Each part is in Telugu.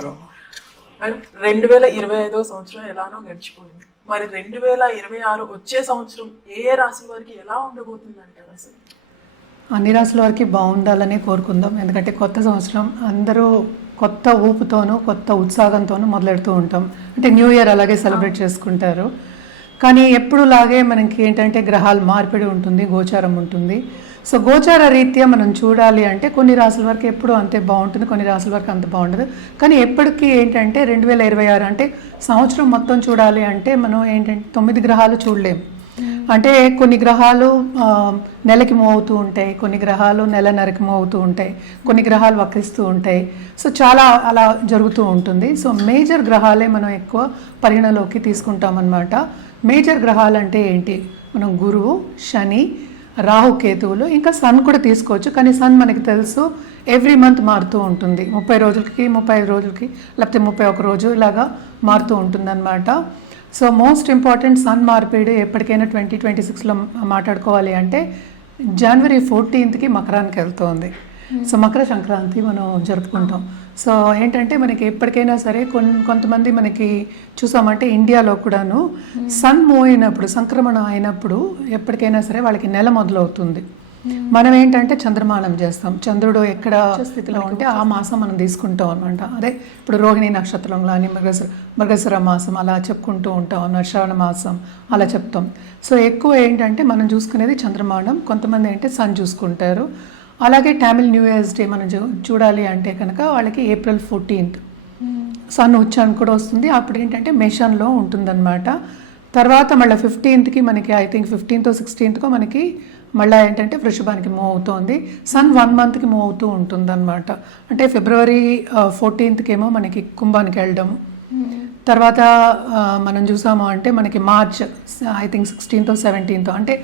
నమస్కారం. 2025 సంవత్సరం ఎలానో గడిచిపోయింది. మరి 2026 వచ్చే సంవత్సరం ఏ రాశి వారికి ఎలా ఉండబోతుంది అంటారు? అసలు అన్ని రాశుల వారికి బాగుండాలని కోరుకుందాం. ఎందుకంటే కొత్త సంవత్సరం అందరూ కొత్త ఊపుతోనూ కొత్త ఉత్సాహంతోనూ మొదలెడుతూ ఉంటాం. అంటే న్యూ ఇయర్ అలాగే సెలబ్రేట్ చేసుకుంటారు. కానీ ఎప్పుడులాగే మనకి ఏంటంటే గ్రహాల మార్పిడి ఉంటుంది, గోచారం ఉంటుంది. సో గోచార రీత్యా మనం చూడాలి అంటే కొన్ని రాశుల వరకు ఎప్పుడు అంతే బాగుంటుంది, కొన్ని రాశుల వరకు అంత బాగుండదు. కానీ ఎప్పటికీ ఏంటంటే 2026 అంటే సంవత్సరం మొత్తం చూడాలి అంటే మనం ఏంటంటే 9 గ్రహాలు చూడలేము. అంటే కొన్ని గ్రహాలు నెలకి మూవ్ అవుతూ ఉంటాయి, కొన్ని గ్రహాలు నెలన్నరకి మూవ్ అవుతూ ఉంటాయి, కొన్ని గ్రహాలు వక్రిస్తూ ఉంటాయి. సో చాలా అలా జరుగుతూ ఉంటుంది. సో మేజర్ గ్రహాలే మనం ఎక్కువ పరిగణలోకి తీసుకుంటాం అన్నమాట. మేజర్ గ్రహాలు అంటే ఏంటి? మనం గురువు, శని, రాహు, కేతువులు, ఇంకా సన్ కూడా తీసుకోవచ్చు. కానీ సన్ మనకి తెలుసు ఎవ్రీ మంత్ మారుతూ ఉంటుంది. 30 రోజులకి, 35 రోజులకి, లేకపోతే 31 రోజు ఇలాగా మారుతూ ఉంటుంది అన్నమాట. సో మోస్ట్ ఇంపార్టెంట్ సన్ మార్పిడి ఎప్పటికైనా 2026లో మాట్లాడుకోవాలి అంటే జనవరి 14కి మకరానికి వెళ్తుంది. సో మకర సంక్రాంతి మనం జరుపుకుంటాం. సో ఏంటంటే మనకి ఎప్పటికైనా సరే కొంతమంది మనకి చూసామంటే ఇండియాలో కూడాను సన్ మూవ్ అయినప్పుడు, సంక్రమణం అయినప్పుడు ఎప్పటికైనా సరే వాళ్ళకి నెల మొదలవుతుంది. మనం ఏంటంటే చంద్రమానం చేస్తాం. చంద్రుడు ఎక్కడ స్థితిలో ఉంటే ఆ మాసం మనం తీసుకుంటాం అనమాట. అదే ఇప్పుడు రోహిణి నక్షత్రంలో అని మృగశిర మాసం అలా చెప్పుకుంటూ ఉంటాం అన్నమాట. శ్రవణ మాసం అలా చెప్తాం. సో ఎక్కువ ఏంటంటే మనం చూసుకునేది చంద్రమానం. కొంతమంది ఏంటంటే సన్ చూసుకుంటారు. అలాగే టామిల్ న్యూ ఇయర్స్ డే మనం చూడాలి అంటే కనుక వాళ్ళకి April 14th సన్ ఉచ్చారణ కూడా వస్తుంది. అప్పుడు ఏంటంటే మేషంలో ఉంటుందన్నమాట. తర్వాత మళ్ళీ 15కి మనకి ఐ థింక్ 15th 16th మనకి మళ్ళీ ఏంటంటే వృషభానికి మూవ్ అవుతుంది. సన్ 1 మంత్కి మూవ్ అవుతూ ఉంటుంది అనమాట. అంటే February 14th ఏమో మనకి కుంభానికి వెళ్ళడం. తర్వాత మనం చూసాము అంటే మనకి March I think 16th 17th అంటే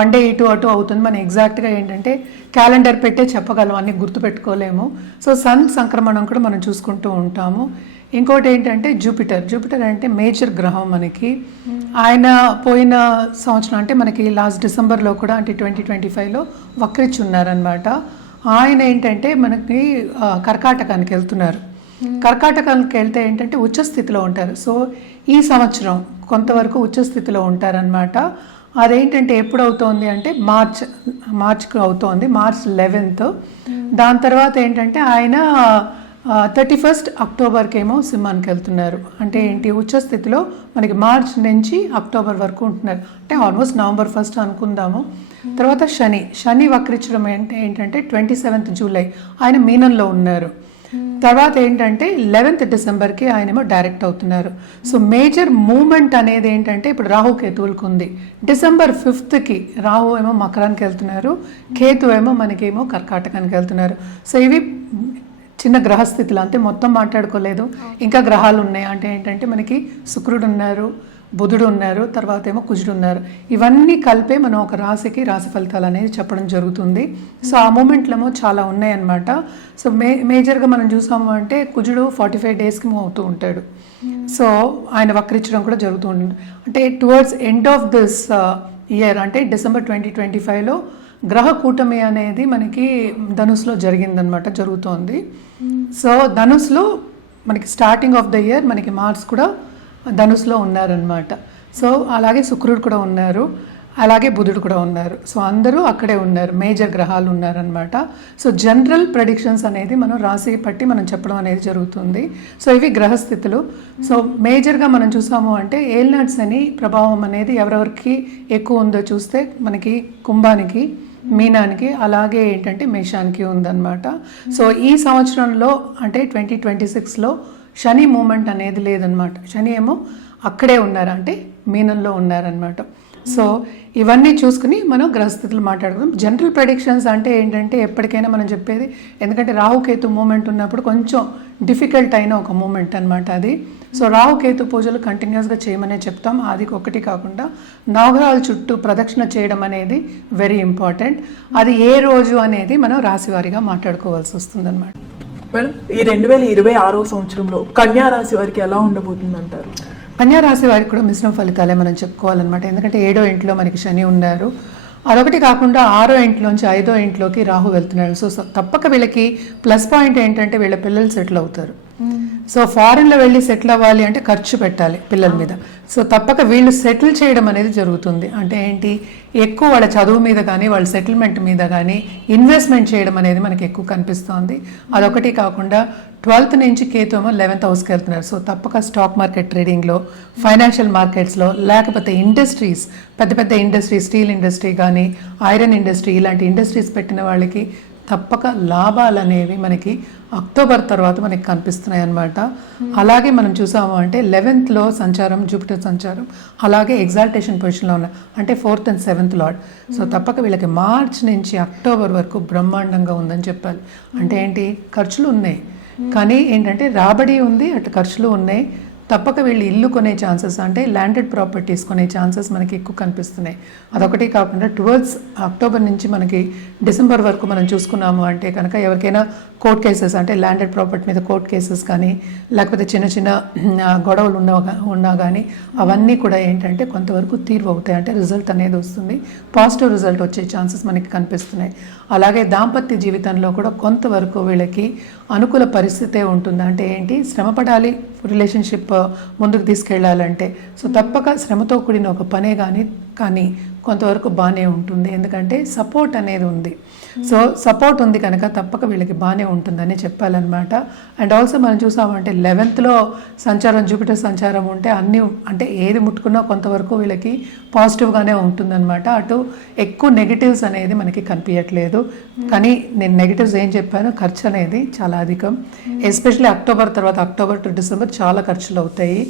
1 డే ఇటు అటు అవుతుంది. మనం ఎగ్జాక్ట్గా ఏంటంటే క్యాలెండర్ పెట్టే చెప్పగలం, అన్ని గుర్తుపెట్టుకోలేము. సో సన్ సంక్రమణం కూడా మనం చూసుకుంటూ ఉంటాము. ఇంకోటి ఏంటంటే జూపిటర్ అంటే మేజర్ గ్రహం మనకి. ఆయన పోయిన సంవత్సరం అంటే మనకి లాస్ట్ డిసెంబర్లో కూడా అంటే 2025లో వక్రించి ఉన్నారనమాట. ఆయన ఏంటంటే మనకి కర్కాటకానికి వెళ్తున్నారు. కర్కాటకానికి వెళ్తే ఏంటంటే ఉచ్చస్థితిలో ఉంటారు. సో ఈ సంవత్సరం కొంతవరకు ఉచ్చస్థితిలో ఉంటారనమాట. అదేంటంటే ఎప్పుడు అవుతోంది అంటే మార్చ్కి అవుతోంది, March 11th. దాని తర్వాత ఏంటంటే ఆయన 31st అక్టోబర్కి ఏమో సింహానికి వెళ్తున్నారు. అంటే ఏంటి ఉచ్చస్థితిలో మనకి మార్చ్ నుంచి అక్టోబర్ వరకు ఉంటున్నారు. అంటే ఆల్మోస్ట్ November 1st అనుకుందాము. తర్వాత శని వక్రించడం ఏంటంటే 27th జూలై ఆయన మీనంలో ఉన్నారు. తర్వాత ఏంటంటే 11th డిసెంబర్కి ఆయనేమో డైరెక్ట్ అవుతున్నారు. సో మేజర్ మూమెంట్ అనేది ఏంటంటే ఇప్పుడు రాహు కేతువులకు ఉంది. December 5th రాహు ఏమో మకరానికి వెళ్తున్నారు, కేతు ఏమో మనకేమో కర్కాటకానికి వెళ్తున్నారు. సో ఇవి చిన్న గ్రహస్థితులు అంతే, మొత్తం మాట్లాడుకోలేదు. ఇంకా గ్రహాలు ఉన్నాయి అంటే ఏంటంటే మనకి శుక్రుడు ఉన్నారు, బుధుడు ఉన్నారు, తర్వాత ఏమో కుజుడు ఉన్నారు. ఇవన్నీ కలిపే మనం ఒక రాశికి రాశి ఫలితాలు అనేది చెప్పడం జరుగుతుంది. సో ఆ మూమెంట్లేమో చాలా ఉన్నాయన్నమాట. సో మేజర్గా మనం చూసాము అంటే కుజుడు 45 డేస్కి మూవ్ అవుతూ ఉంటాడు. సో ఆయన వక్రించడం కూడా జరుగుతూ ఉంటుంది. అంటే towards end of this year అంటే December 2025లో గ్రహ కూటమి అనేది మనకి ధనుసులో జరిగిందనమాట, జరుగుతోంది. సో ధనుసులో మనకి స్టార్టింగ్ ఆఫ్ ద ఇయర్ మనకి మార్స్ కూడా ధనుసులో ఉన్నారనమాట. సో అలాగే శుక్రుడు కూడా ఉన్నారు, అలాగే బుధుడు కూడా ఉన్నారు. సో అందరూ అక్కడే ఉన్నారు, మేజర్ గ్రహాలు ఉన్నారనమాట. సో జనరల్ ప్రెడిక్షన్స్ అనేది మనం రాశి పట్టి మనం చెప్పడం అనేది జరుగుతుంది. సో ఇవి గ్రహస్థితులు. సో మేజర్గా మనం చూసాము అంటే ఏల్నాడ్స్ అని ప్రభావం అనేది ఎవరెవరికి ఎక్కువ ఉందో చూస్తే మనకి కుంభానికి, మీనానికి, అలాగే ఏంటంటే మేషానికి ఉందన్నమాట. సో ఈ సంవత్సరంలో అంటే 2026లో శని మూమెంట్ అనేది లేదనమాట. శని ఏమో అక్కడే ఉన్నారు, అంటే మీనంలో ఉన్నారనమాట. సో ఇవన్నీ చూసుకుని మనం గ్రహస్థితులు మాట్లాడుకుందాం. జనరల్ ప్రెడిక్షన్స్ అంటే ఏంటంటే ఎప్పటికైనా మనం చెప్పేది, ఎందుకంటే రాహుకేతు మూమెంట్ ఉన్నప్పుడు కొంచెం డిఫికల్ట్ అయిన ఒక మూమెంట్ అనమాట అది. సో రాహుకేతు పూజలు కంటిన్యూస్గా చేయమనే చెప్తాం. అది ఒకటి కాకుండా నవగ్రహాల చుట్టూ ప్రదక్షిణ చేయడం అనేది వెరీ ఇంపార్టెంట్. అది ఏ రోజు అనేది మనం రాశివారీగా మాట్లాడుకోవాల్సి వస్తుంది అనమాట. మేడం, ఈ 2026 సంవత్సరంలో కన్యా రాశి వారికి ఎలా ఉండబోతుంది అంటారు? కన్యా రాశి వారికి కూడా మిశ్రమ ఫలితాలే మనం చెప్పుకోవాలన్నమాట. ఎందుకంటే 7వ ఇంట్లో మనకి శని ఉన్నారు. అదొకటి కాకుండా 6వ ఇంట్లోంచి 5వ ఇంట్లోకి రాహు వెళ్తున్నాడు. సో తప్పక వీళ్ళకి ప్లస్ పాయింట్ ఏంటంటే వీళ్ళ పిల్లలు సెటిల్ అవుతారు. సో ఫారెన్లో వెళ్ళి సెటిల్ అవ్వాలి అంటే ఖర్చు పెట్టాలి పిల్లల మీద. సో తప్పక వీళ్ళు సెటిల్ చేయడం అనేది జరుగుతుంది. అంటే ఏంటి, ఎక్కువ వాళ్ళ చదువు మీద కానీ వాళ్ళ సెటిల్మెంట్ మీద కానీ ఇన్వెస్ట్మెంట్ చేయడం అనేది మనకి ఎక్కువ కనిపిస్తోంది. అదొకటి కాకుండా 12th నుంచి కేతు 11th హౌస్కి వెళ్తున్నారు. సో తప్పక స్టాక్ మార్కెట్ ట్రేడింగ్లో, ఫైనాన్షియల్ మార్కెట్స్లో, లేకపోతే ఇండస్ట్రీస్, పెద్ద పెద్ద ఇండస్ట్రీస్, స్టీల్ ఇండస్ట్రీ కానీ ఐరన్ ఇండస్ట్రీ, ఇలాంటి ఇండస్ట్రీస్ పెట్టిన వాళ్ళకి తప్పక లాభాలు అనేవి మనకి అక్టోబర్ తర్వాత మనకి కనిపిస్తున్నాయి అన్నమాట. అలాగే మనం చూసాము అంటే 11th సంచారం, జూపిటర్ సంచారం, అలాగే ఎగ్జాల్టేషన్ పొజిషన్లో ఉన్న అంటే 4th and 7th lord. So తప్పక వీళ్ళకి మార్చ్ నుంచి అక్టోబర్ వరకు బ్రహ్మాండంగా ఉందని చెప్పాలి. అంటే ఏంటి, ఖర్చులు ఉన్నాయి కానీ ఏంటంటే రాబడి ఉంది, అటు ఖర్చులు ఉన్నాయి. తప్పక వీళ్ళు ఇల్లు కొనే ఛాన్సెస్, అంటే ల్యాండెడ్ ప్రాపర్టీస్ కొనే ఛాన్సెస్ మనకి ఎక్కువ కనిపిస్తున్నాయి. అదొకటి కాకుండా టువర్డ్స్ అక్టోబర్ నుంచి మనకి డిసెంబర్ వరకు మనం చూసుకున్నాము అంటే కనుక ఎవరికైనా కోర్ట్ కేసెస్, అంటే ల్యాండెడ్ ప్రాపర్టీ మీద కోర్ట్ కేసెస్ కానీ, లేకపోతే చిన్న చిన్న గొడవలు ఉన్నా కానీ అవన్నీ కూడా ఏంటంటే కొంతవరకు తీర్పు అవుతాయి. అంటే రిజల్ట్ అనేది వస్తుంది, పాజిటివ్ రిజల్ట్ వచ్చే ఛాన్సెస్ మనకి కనిపిస్తున్నాయి. అలాగే దాంపత్య జీవితంలో కూడా కొంతవరకు వీళ్ళకి అనుకూల పరిస్థితే ఉంటుంది. అంటే ఏంటి, శ్రమపడాలి రిలేషన్షిప్ ముందుకు తీసుకెళ్ళాలంటే. సో తప్పక శ్రమతో కూడిన ఒక పనే కానీ కొంతవరకు బాగానే ఉంటుంది. ఎందుకంటే సపోర్ట్ అనేది ఉంది. సో సపోర్ట్ ఉంది కనుక తప్పక వీళ్ళకి బాగానే ఉంటుందని చెప్పాలన్నమాట. అండ్ ఆల్సో మనం చూసామంటే 11th సంచారం, జూపిటర్ సంచారం ఉంటే అన్నీ, అంటే ఏది ముట్టుకున్నా కొంతవరకు వీళ్ళకి పాజిటివ్గానే ఉంటుందన్నమాట. అటు ఎక్కువ నెగిటివ్స్ అనేది మనకి కనిపించట్లేదు. కానీ నేను నెగిటివ్స్ ఏం చెప్పాను, ఖర్చు అనేది చాలా అధికం. ఎస్పెషల్లీ అక్టోబర్ తర్వాత, అక్టోబర్ టు డిసెంబర్ చాలా ఖర్చులు అవుతాయి.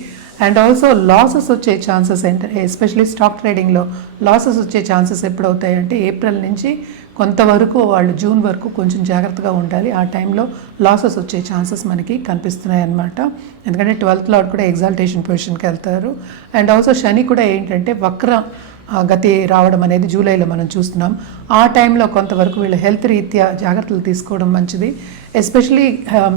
అండ్ ఆల్సో లాసెస్ వచ్చే ఛాన్సెస్ ఏంటంటే ఎస్పెషలీ స్టాక్ ట్రేడింగ్లో లాసెస్ వచ్చే ఛాన్సెస్ ఎప్పుడు అవుతాయంటే ఏప్రిల్ నుంచి కొంతవరకు వాళ్ళు జూన్ వరకు కొంచెం జాగ్రత్తగా ఉండాలి. ఆ టైంలో లాసెస్ వచ్చే ఛాన్సెస్ మనకి కనిపిస్తున్నాయి అన్నమాట. ఎందుకంటే 12th లార్డ్ కూడా ఎగ్జాల్టేషన్ పొజిషన్కి వెళ్తారు. అండ్ ఆల్సో శని కూడా ఏంటంటే వక్ర గతి రావడం అనేది జూలైలో మనం చూస్తున్నాం. ఆ టైంలో కొంతవరకు వీళ్ళు హెల్త్ రీత్యా జాగ్రత్తలు తీసుకోవడం మంచిది. ఎస్పెషలీ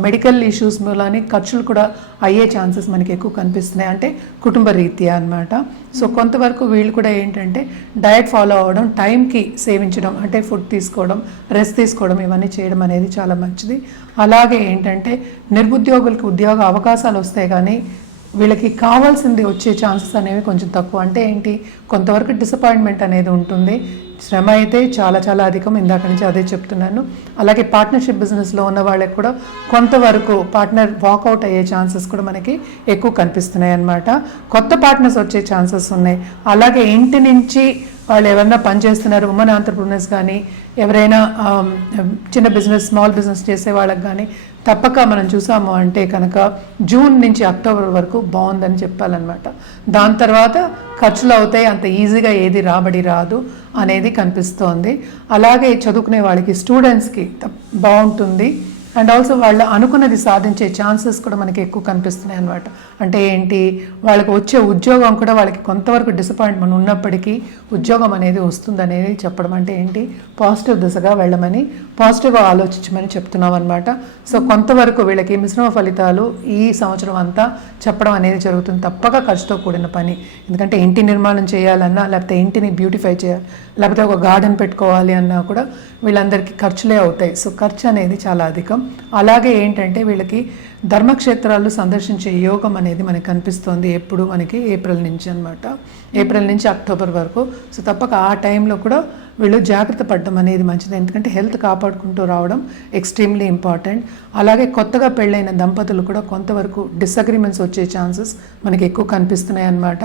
మెడికల్ ఇష్యూస్ మూలాని ఖర్చులు కూడా అయ్యే ఛాన్సెస్ మనకి ఎక్కువ కనిపిస్తున్నాయి, అంటే కుటుంబ రీత్యా అన్నమాట. సో కొంతవరకు వీళ్ళు కూడా ఏంటంటే డయట్ ఫాలో అవ్వడం, టైంకి సేవించడం, అంటే ఫుడ్ తీసుకోవడం, రెస్ట్ తీసుకోవడం, ఇవన్నీ చేయడం అనేది చాలా మంచిది. అలాగే ఏంటంటే నిరుద్యోగులకు ఉద్యోగ అవకాశాలు వస్తాయి కానీ వీళ్ళకి కావాల్సింది వచ్చే ఛాన్సెస్ అనేవి కొంచెం తక్కువ. అంటే ఏంటి, కొంతవరకు డిసప్పాయింట్మెంట్ అనేది ఉంటుంది. శ్రమ అయితే చాలా చాలా అధికం, ఇందాక నుంచి అదే చెప్తున్నాను. అలాగే పార్ట్నర్షిప్ బిజినెస్లో ఉన్న వాళ్ళకి కూడా కొంతవరకు పార్ట్నర్ వాకౌట్ అయ్యే ఛాన్సెస్ కూడా మనకి ఎక్కువ కనిపిస్తున్నాయి అన్నమాట. కొత్త పార్ట్నర్స్ వచ్చే ఛాన్సెస్ ఉన్నాయి. అలాగే ఇంటి నుంచి వాళ్ళు ఎవరైనా పనిచేస్తున్నారు, ఉమెన్ ఆంటర్ప్రినర్స్ కానీ, ఎవరైనా చిన్న బిజినెస్, స్మాల్ బిజినెస్ చేసే వాళ్ళకి కానీ తప్పక మనం చూసాము అంటే కనుక జూన్ నుంచి అక్టోబర్ వరకు బాగుందని చెప్పాలన్నమాట. దాని తర్వాత ఖర్చులు అవుతాయి, అంత ఈజీగా ఏది రాబడి రాదు అనేది కనిపిస్తోంది. అలాగే చదువుకునే వాళ్ళకి, స్టూడెంట్స్కి బాగుంటుంది. అండ్ ఆల్సో వాళ్ళు అనుకున్నది సాధించే ఛాన్సెస్ కూడా మనకి ఎక్కువ కనిపిస్తున్నాయి అన్నమాట. అంటే ఏంటి, వాళ్ళకి వచ్చే ఉద్యోగం కూడా వాళ్ళకి కొంతవరకు డిసప్పాయింట్మెంట్ ఉన్నప్పటికీ ఉద్యోగం అనేది వస్తుందనేది చెప్పడం. అంటే ఏంటి, పాజిటివ్ దిశగా వెళ్ళమని, పాజిటివ్గా ఆలోచించమని చెప్తున్నాం అనమాట. సో కొంతవరకు వీళ్ళకి మిశ్రమ ఫలితాలు ఈ సంవత్సరం అంతా చెప్పడం అనేది జరుగుతుంది. తప్పక ఖర్చుతో కూడిన పని. ఎందుకంటే ఇంటి నిర్మాణం చేయాలన్నా, లేకపోతే ఇంటిని బ్యూటిఫై చేయాలి, లేకపోతే ఒక గార్డెన్ పెట్టుకోవాలి అన్నా కూడా వీళ్ళందరికీ ఖర్చులే అవుతాయి. సో ఖర్చు అనేది చాలా అధికం. అలాగే ఏంటంటే వీళ్ళకి ధర్మక్షేత్రాలు సందర్శించే యోగం అనేది మనకి కనిపిస్తోంది ఎప్పుడు మనకి ఏప్రిల్ నుంచి అనమాట. ఏప్రిల్ నుంచి అక్టోబర్ వరకు. సో తప్పక ఆ టైంలో కూడా వీళ్ళు జాగ్రత్త పడడం అనేది మంచిది. ఎందుకంటే హెల్త్ కాపాడుకుంటూ రావడం ఎక్స్ట్రీమ్లీ ఇంపార్టెంట్. అలాగే కొత్తగా పెళ్ళైన దంపతులు కూడా కొంతవరకు డిసగ్రిమెంట్స్ వచ్చే ఛాన్సెస్ మనకి ఎక్కువ కనిపిస్తున్నాయి అన్నమాట.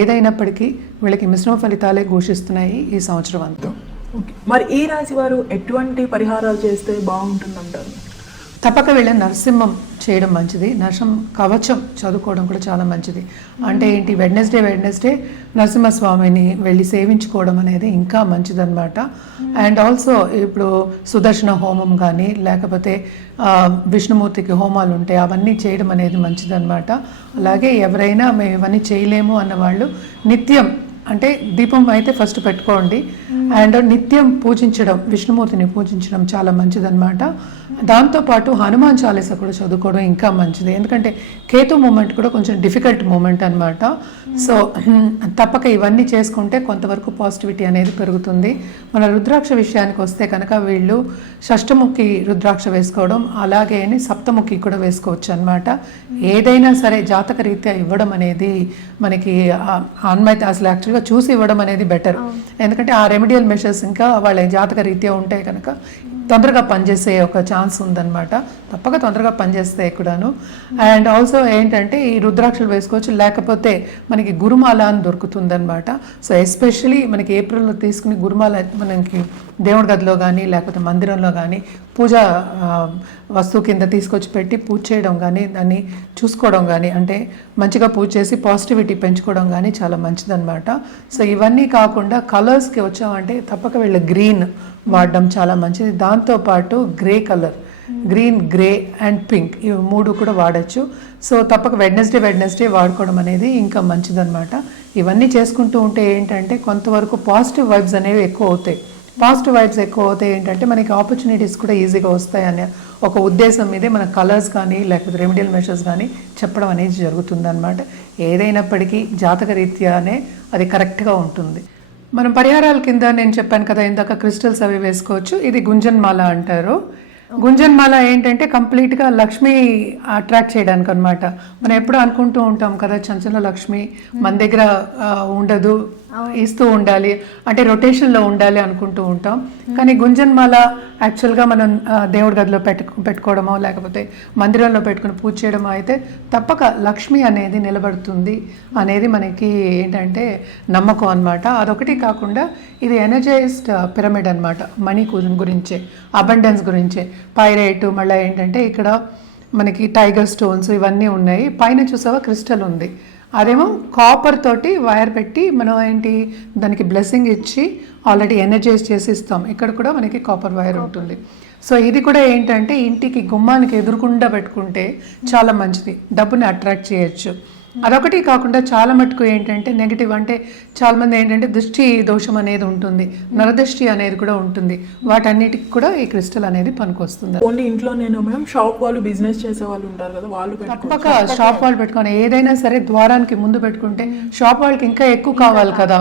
ఏదైనప్పటికీ వీళ్ళకి మిశ్రమ ఫలితాలే ఘోషిస్తున్నాయి ఈ సంవత్సరం అంతా. మరి ఈ రాశి వారు ఎటువంటి పరిహారాలు చేస్తే బాగుంటుందంటారు? తప్పక వీళ్ళ నరసింహం చేయడం మంచిది. నరసింహ కవచం చదువుకోవడం కూడా చాలా మంచిది. అంటే ఏంటి, వెడ్నెస్డే నరసింహస్వామిని వెళ్ళి సేవించుకోవడం అనేది ఇంకా మంచిదన్నమాట. అండ్ ఆల్సో ఇప్పుడు సుదర్శన హోమం కానీ, లేకపోతే విష్ణుమూర్తికి హోమాలు ఉంటాయి, అవన్నీ చేయడం అనేది మంచిదన్నమాట. అలాగే ఎవరైనా మేము ఇవన్నీ చేయలేము అన్నవాళ్ళు నిత్యం అంటే దీపం అయితే ఫస్ట్ పెట్టుకోండి. అండ్ నిత్యం పూజించడం, విష్ణుమూర్తిని పూజించడం చాలా మంచిదన్నమాట. దాంతోపాటు హనుమాన్ చాలీస కూడా చదువుకోవడం ఇంకా మంచిది, ఎందుకంటే కేతు మూమెంట్ కూడా కొంచెం డిఫికల్ట్ మూమెంట్ అనమాట. సో తప్పక ఇవన్నీ చేసుకుంటే కొంతవరకు పాజిటివిటీ అనేది పెరుగుతుంది. మన రుద్రాక్ష విషయానికి వస్తే కనుక వీళ్ళు షష్టముఖి రుద్రాక్ష వేసుకోవడం, అలాగే సప్తముఖి కూడా వేసుకోవచ్చు అనమాట. ఏదైనా సరే జాతక రీత్యా ఇవ్వడం అనేది మనకి అన్మైతే అసలు యాక్చువల్గా చూసి ఇవ్వడం అనేది బెటర్, ఎందుకంటే ఆ రెమెడియల్ మెషర్స్ ఇంకా వాళ్ళ జాతక రీత్యా ఉంటే కనుక తొందరగా పనిచేసే ఒక ఛాన్స్ ఉందన్నమాట. తప్పక తొందరగా పనిచేస్తాయి కూడాను. అండ్ ఆల్సో ఏంటంటే ఈ రుద్రాక్షలు వేసుకోవచ్చు, లేకపోతే మనకి గురుమాల అని దొరుకుతుందన్నమాట. సో ఎస్పెషలీ మనకి ఏప్రిల్లో తీసుకుని గురుమాల మనకి దేవుడి గదిలో కానీ లేకపోతే మందిరంలో కానీ పూజ వస్తువు కింద తీసుకొచ్చి పెట్టి పూజ చేయడం కానీ, దాన్ని చూసుకోవడం కానీ, అంటే మంచిగా పూజ చేసి పాజిటివిటీ పెంచుకోవడం కానీ చాలా మంచిదన్నమాట. సో ఇవన్నీ కాకుండా కలర్స్కి వచ్చామంటే తప్పక వీళ్ళ గ్రీన్ వాడడం చాలా మంచిది. దాంతోపాటు grey colour, green, grey and pink, ఇవి 3 కూడా వాడచ్చు. సో తప్పక వెడ్నెస్డే వాడుకోవడం అనేది ఇంకా మంచిదన్నమాట. ఇవన్నీ చేసుకుంటూ ఉంటే ఏంటంటే కొంతవరకు పాజిటివ్ వైబ్స్ అనేవి ఎక్కువ అవుతాయి. పాజిటివ్ వైబ్స్ ఎక్కువ అవుతాయి ఏంటంటే మనకి ఆపర్చునిటీస్ కూడా ఈజీగా వస్తాయనే ఒక ఉద్దేశం మీదే మన కలర్స్ కానీ లేకపోతే రెమెడియల్ మెషర్స్ కానీ చెప్పడం అనేది జరుగుతుందన్నమాట. ఏదైనప్పటికీ జాతక రీత్యానే అది కరెక్ట్గా ఉంటుంది. మనం పరిహారాల కింద నేను చెప్పాను కదా ఇందాక, క్రిస్టల్స్ అవి వేసుకోవచ్చు. ఇది గుంజన్మాల అంటారు. గుంజన్మాల ఏంటంటే కంప్లీట్గా లక్ష్మి అట్రాక్ట్ చేయడానికి అనమాట. మనం ఎప్పుడు అనుకుంటూ ఉంటాం కదా చంచల లక్ష్మి మన దగ్గర ఉండదు, ఇస్తూ ఉండాలి, అంటే రొటేషన్లో ఉండాలి అనుకుంటూ ఉంటాం. కానీ గుంజన్మాల యాక్చువల్గా మనం దేవుడి గదిలో పెట్టుకోవడమో లేకపోతే మందిరంలో పెట్టుకుని పూజ చేయడమో అయితే తప్పక లక్ష్మి అనేది నిలబడుతుంది అనేది మనకి ఏంటంటే నమ్మకం అనమాట. అదొకటి కాకుండా ఇది ఎనర్జైజ్డ్ పిరమిడ్ అనమాట. మనీ గురించే, అబండెన్స్ గురించే. పైరైట్ మళ్ళీ ఏంటంటే ఇక్కడ మనకి టైగర్ స్టోన్స్ ఇవన్నీ ఉన్నాయి. పైన చూసావా క్రిస్టల్ ఉంది, అదేమో కాపర్ తోటి వైర్ పెట్టి మనం ఏంటి దానికి బ్లెస్సింగ్ ఇచ్చి ఆల్రెడీ ఎనర్జైజ్ చేసి ఇస్తాం. ఇక్కడ కూడా మనకి కాపర్ వైర్ ఉంటుంది. సో ఇది కూడా ఏంటంటే ఇంటికి గుమ్మానికి ఎదురుకుండా పెట్టుకుంటే చాలా మంచిది, డబ్బుని అట్రాక్ట్ చేయొచ్చు. అదొకటి కాకుండా చాలా మటుకు ఏంటంటే నెగిటివ్, అంటే చాలా మంది ఏంటంటే దృష్టి దోషం అనేది ఉంటుంది, నరదృష్టి అనేది కూడా ఉంటుంది. వాటన్నిటికి కూడా ఈ క్రిస్టల్ అనేది పనికొస్తుంది. ఓన్లీ ఇంట్లో నేను మేము షాప్ వాళ్ళు బిజినెస్ చేసే వాళ్ళు ఉంటారు కదా, వాళ్ళు తప్పక షాప్ వాళ్ళు పెట్టుకొని ఏదైనా సరే ద్వారానికి ముందు పెట్టుకుంటే షాప్ వాళ్ళకి ఇంకా ఎక్కువ కావాలి కదా.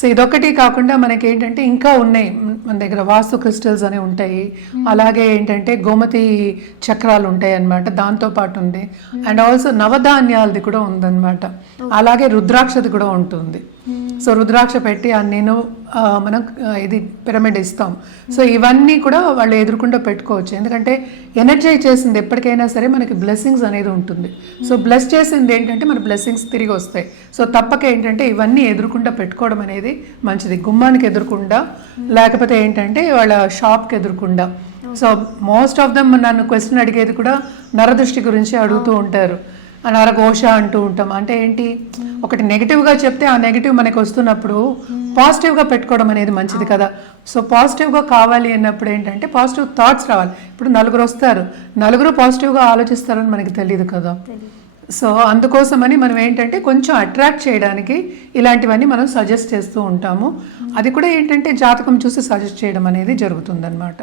సో ఇదొకటి కాకుండా మనకి ఏంటంటే ఇంకా ఉన్నాయి మన దగ్గర, వాస్తు క్రిస్టల్స్ అనేవి ఉంటాయి. అలాగే ఏంటంటే గోమతి చక్రాలు ఉంటాయి అన్నమాట, దాంతో పాటు ఉంది. అండ్ ఆల్సో నవధాన్యాలది కూడా ఉందన్నమాట. అలాగే రుద్రాక్షది కూడా ఉంటుంది. సో రుద్రాక్ష పెట్టి నేను మనం ఇది పిరమిడ్ ఇస్తాం. సో ఇవన్నీ కూడా వాళ్ళు ఎదురుకుండా పెట్టుకోవచ్చు, ఎందుకంటే ఎనర్జైజ్ చేసింది ఎప్పటికైనా సరే మనకి బ్లెస్సింగ్స్ అనేది ఉంటుంది. సో బ్లెస్ చేసింది ఏంటంటే మన బ్లెస్సింగ్స్ తిరిగి వస్తాయి. సో తప్పక ఏంటంటే ఇవన్నీ ఎదురుకుండా పెట్టుకోవడం అనేది మంచిది. గుమ్మానికి ఎదురుకుండా లేకపోతే ఏంటంటే వాళ్ళ షాప్కి ఎదురుకుండా. సో మోస్ట్ ఆఫ్ దమ్ నన్ను క్వశ్చన్ అడిగేది కూడా నరదృష్టి గురించి అడుగుతూ ఉంటారు. నరఘోష అంటూ ఉంటాం. అంటే ఏంటి, ఒకటి నెగిటివ్గా చెప్తే ఆ నెగిటివ్ మనకి వస్తున్నప్పుడు పాజిటివ్గా పెట్టుకోవడం అనేది మంచిది కదా. సో పాజిటివ్గా కావాలి అన్నప్పుడు ఏంటంటే పాజిటివ్ థాట్స్ రావాలి. ఇప్పుడు నలుగురు వస్తారు, నలుగురు పాజిటివ్గా ఆలోచిస్తారని మనకి తెలియదు కదా. సో అందుకోసమని మనం ఏంటంటే కొంచెం అట్రాక్ట్ చేయడానికి ఇలాంటివన్నీ మనం సజెస్ట్ చేస్తూ ఉంటాము. అది కూడా ఏంటంటే జాతకం చూసి సజెస్ట్ చేయడం అనేది జరుగుతుందన్నమాట.